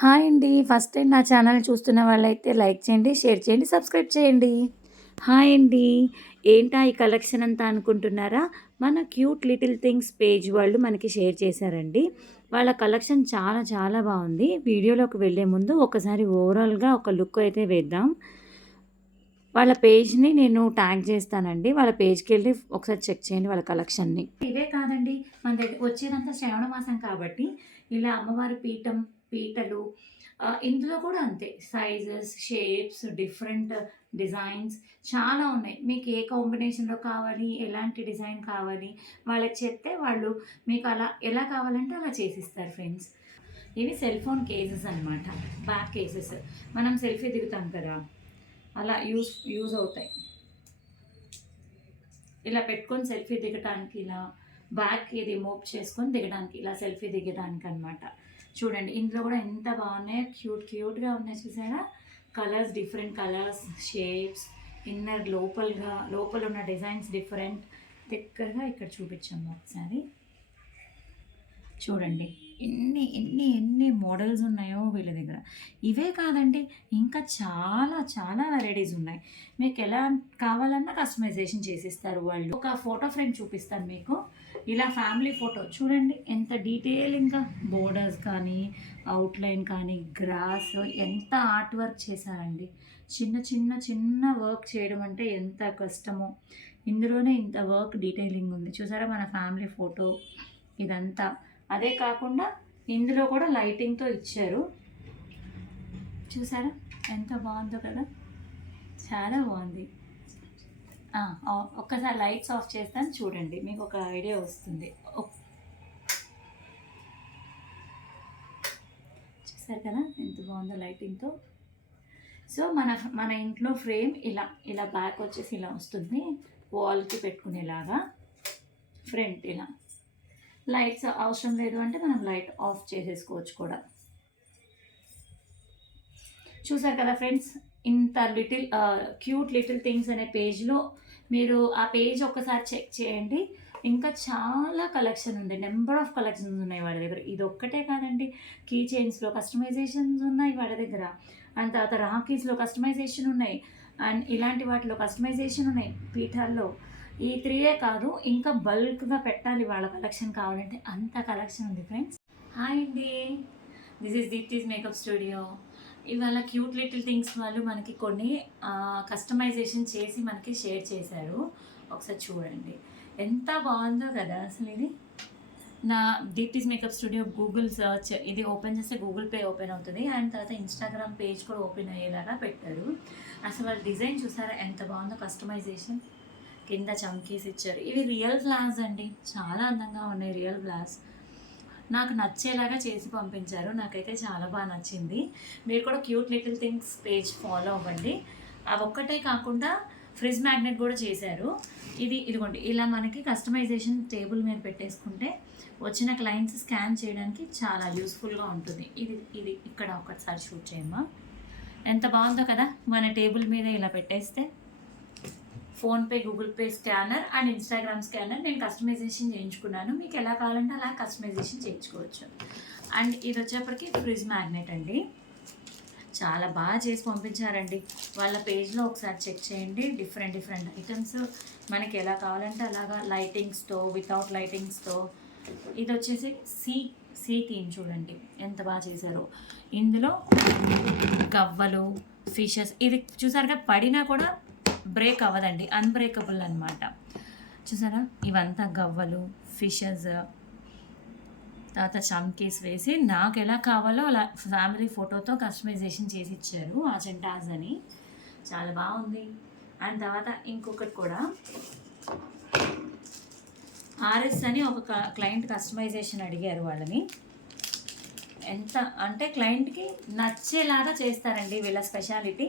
Hi అండి. First time నా channel చూస్తున్న వాళ్ళైతే లైక్ చేయండి, షేర్ చేయండి, సబ్స్క్రైబ్ చేయండి. హాయ్ అండి. ఏంటా ఈ కలెక్షన్ అంతా అనుకుంటున్నారా? మన క్యూట్ లిటిల్ థింగ్స్ పేజ్ వాళ్ళు మనకి షేర్ చేశారండి. వాళ్ళ కలెక్షన్ చాలా చాలా బాగుంది. వీడియోలోకి వెళ్ళే ముందు ఒకసారి ఓవరాల్‌గా ఒక లుక్ అయితే వేద్దాం. వాళ్ళ పేజ్‌ని నేను ట్యాగ్ చేస్తానండి. వాళ్ళ పేజ్‌కెళ్ళి ఒకసారి చెక్ చేయండి వాళ్ళ కలెక్షన్‌ని. ఇవే కాదండి, మన దగ్గర వచ్చేదంతా శ్రావణ మాసం కాబట్టి ఇలా అమ్మవారి పీటలు ఇందులో కూడా అంతే సైజెస్, షేప్స్, డిఫరెంట్ డిజైన్స్ చాలా ఉన్నాయి. మీకు ఏ కాంబినేషన్‌లో కావాలి, ఎలాంటి డిజైన్ కావాలి వాళ్ళకి చెప్తే వాళ్ళు మీకు అలా ఎలా కావాలంటే అలా చేసిస్తారు ఫ్రెండ్స్. ఇవి సెల్ ఫోన్ కేసెస్ అనమాట. Back cases. మనం సెల్ఫీ దిగుతాం కదా! అలా యూజ్ అవుతాయి. ఇలా పెట్టుకొని సెల్ఫీ దిగటానికి ఇలా బ్యాక్ ఇది మోప్ చేసుకొని దిగడానికి ఇలా సెల్ఫీ దిగడానికి అనమాట. చూడండి ఇందులో కూడా ఎంత బాగున్నాయో, క్యూట్గా ఉన్నాయి చూసారా. Colours, different colours, shapes, inner లోపల ఉన్న డిజైన్స్ డిఫరెంట్. దగ్గరగా ఇక్కడ చూపించాము ఒకసారి చూడండి. ఎన్ని ఎన్ని ఎన్ని మోడల్స్ ఉన్నాయో వీళ్ళ దగ్గర. ఇవే కాదండి, ఇంకా చాలా చాలా వెరైటీస్ ఉన్నాయి. మీకు ఎలా కావాలన్నా కస్టమైజేషన్ చేసిస్తారు వాళ్ళు. ఒక ఫోటో ఫ్రేమ్ చూపిస్తాను మీకు. ఇలా ఫ్యామిలీ ఫోటో చూడండి ఎంత డీటెయిలింగ్గా బోర్డర్స్ కానీ, అవుట్లైన్ కానీ, గ్రాస్ ఎంత ఆర్ట్ వర్క్ చేశారండి. చిన్న చిన్న చిన్న వర్క్ చేయడం అంటే ఎంత కష్టమో. ఇందులోనే ఇంత వర్క్ డీటెయిలింగ్ ఉంది చూసారా. మన ఫ్యామిలీ ఫోటో ఇదంతా. అదే కాకుండా ఇందులో కూడా లైటింగ్తో ఇచ్చారు చూసారా. ఎంత బాగుందో కదా, చాలా బాగుంది. ఒక్కసారి లైట్స్ ఆఫ్ చేస్తాను చూడండి, మీకు ఒక ఐడియా వస్తుంది. చూసారు కదా ఎంత బాగుందో లైటింగ్తో. సో మన ఇంట్లో ఫ్రేమ్ ఇలా బ్యాక్ వచ్చేసి ఇలా వస్తుంది, వాల్కి పెట్టుకునేలాగా. ఫ్రంట్ ఇలా లైట్స్ అవసరం లేదు అంటే మనం లైట్ ఆఫ్ చేసేసుకోవచ్చు కూడా. చూసారు కదా ఫ్రెండ్స్, ఇంత క్యూట్ లిటిల్ థింగ్స్ అనే పేజ్లో మీరు ఆ పేజ్ ఒక్కసారి చెక్ చేయండి. ఇంకా చాలా కలెక్షన్ ఉంది, నెంబర్ ఆఫ్ కలెక్షన్స్ ఉన్నాయి వాళ్ళ దగ్గర. ఇది ఒక్కటే కాదండి, కీ చైన్స్లో కస్టమైజేషన్స్ ఉన్నాయి వాళ్ళ దగ్గర. అండ్ తర్వాత రాకీస్లో కస్టమైజేషన్ ఉన్నాయి, అండ్ ఇలాంటి వాటిలో కస్టమైజేషన్ ఉన్నాయి పీఠాల్లో. ఈ 3 కాదు, ఇంకా బల్క్గా పెట్టాలి వాళ్ళ కలెక్షన్ కావాలంటే, అంత కలెక్షన్ ఉంది ఫ్రెండ్స్. హాయ్ అండి, this is Deepti's makeup studio. ఇవాళ క్యూట్ లిటిల్ థింగ్స్ వాళ్ళు మనకి కొన్ని కస్టమైజేషన్ చేసి మనకి షేర్ చేశారు. ఒకసారి చూడండి ఎంత బాగుందో కదా అసలు. ఇది నా Deepti's makeup studio Google search ఇది ఓపెన్ చేస్తే గూగుల్ పే ఓపెన్ అవుతుంది, అండ్ తర్వాత ఇన్స్టాగ్రామ్ పేజ్ కూడా ఓపెన్ అయ్యేలాగా పెట్టారు. అసలు వాళ్ళ డిజైన్ చూసారా ఎంత బాగుందో, కస్టమైజేషన్. కింద చమ్కీస్ ఇచ్చారు. ఇవి రియల్ గ్లాస్ అండి, చాలా అందంగా ఉన్నాయి. రియల్ గ్లాస్ నాకు నచ్చేలాగా చేసి పంపించారు. నాకైతే చాలా బాగా నచ్చింది. మీరు కూడా cute little things page follow అవ్వండి. అవి ఒక్కటే కాకుండా ఫ్రిడ్జ్ మ్యాగ్నెట్ కూడా చేశారు. ఇదిగోండి ఇలా మనకి కస్టమైజేషన్ టేబుల్ మీద పెట్టేసుకుంటే వచ్చిన క్లయింట్స్ స్కాన్ చేయడానికి చాలా యూస్ఫుల్గా ఉంటుంది. ఇది ఇక్కడ ఒకసారి షూట్ చేయమ్మా. ఎంత బాగుందో కదా, మన టేబుల్ మీద ఇలా పెట్టేస్తే PhonePe, Google pay scanner and Instagram scanner నేను కస్టమైజేషన్ చేయించుకున్నాను. మీకు ఎలా కావాలంటే అలా కస్టమైజేషన్ చేయించుకోవచ్చు. అండ్ ఇది వచ్చేప్పటికి ఫ్రిడ్జ్ మ్యాగ్నెట్ అండి, చాలా బాగా చేసి పంపించారండి. వాళ్ళ పేజ్లో ఒకసారి చెక్ చేయండి. డిఫరెంట్ ఐటమ్స్ మనకి ఎలా కావాలంటే అలాగా, లైటింగ్స్తో, వితౌట్ లైటింగ్స్తో. ఇది వచ్చేసి సీ థీమ్ చూడండి ఎంత బాగా చేశారో. ఇందులో గవ్వలు, ఫిషెస్, ఇది చూసారుగా పడినా కూడా బ్రేక్ అవ్వదండి, అన్బ్రేకబుల్ అనమాట. చూసారా ఇవంతా గవ్వలు, ఫిషెస్, తర్వాత చమ్కీస్ వేసి నాకు ఎలా కావాలో అలా ఫ్యామిలీ ఫోటోతో కస్టమైజేషన్ చేసి ఇచ్చారు. అజెంటాస్ అని చాలా బాగుంది. అండ్ తర్వాత ఇంకొకటి కూడా ఆర్ఎస్ అని ఒక క్లయింట్ కస్టమైజేషన్ అడిగారు వాళ్ళని. ఎంత అంటే క్లయింట్కి నచ్చేలాగా చేస్తారండి వీళ్ళ స్పెషాలిటీ.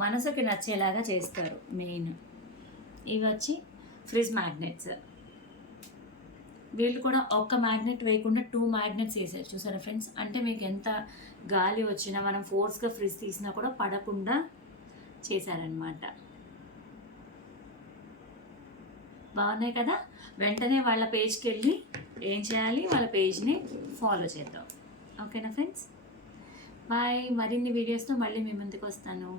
మనసుకి నచ్చేలాగా చేస్తారు మెయిన్. ఇవి వచ్చి ఫ్రిడ్జ్ మ్యాగ్నెట్స్. వీళ్ళు కూడా ఒక్క మ్యాగ్నెట్ వేయకుండా 2 మ్యాగ్నెట్స్ వేసారు చూసారా ఫ్రెండ్స్. అంటే మీకు ఎంత గాలి వచ్చినా మనం ఫోర్స్గా ఫ్రిడ్జ్ తీసినా కూడా పడకుండా చేశారనమాట. బాగున్నాయి కదా. వెంటనే వాళ్ళ పేజ్కి వెళ్ళి ఏం చేయాలి, వాళ్ళ పేజ్ని ఫాలో చేద్దాం. ఓకేనా ఫ్రెండ్స్. బాయ్. మరిన్ని వీడియోస్‌తో మళ్ళీ మీ ముందుకొస్తాను.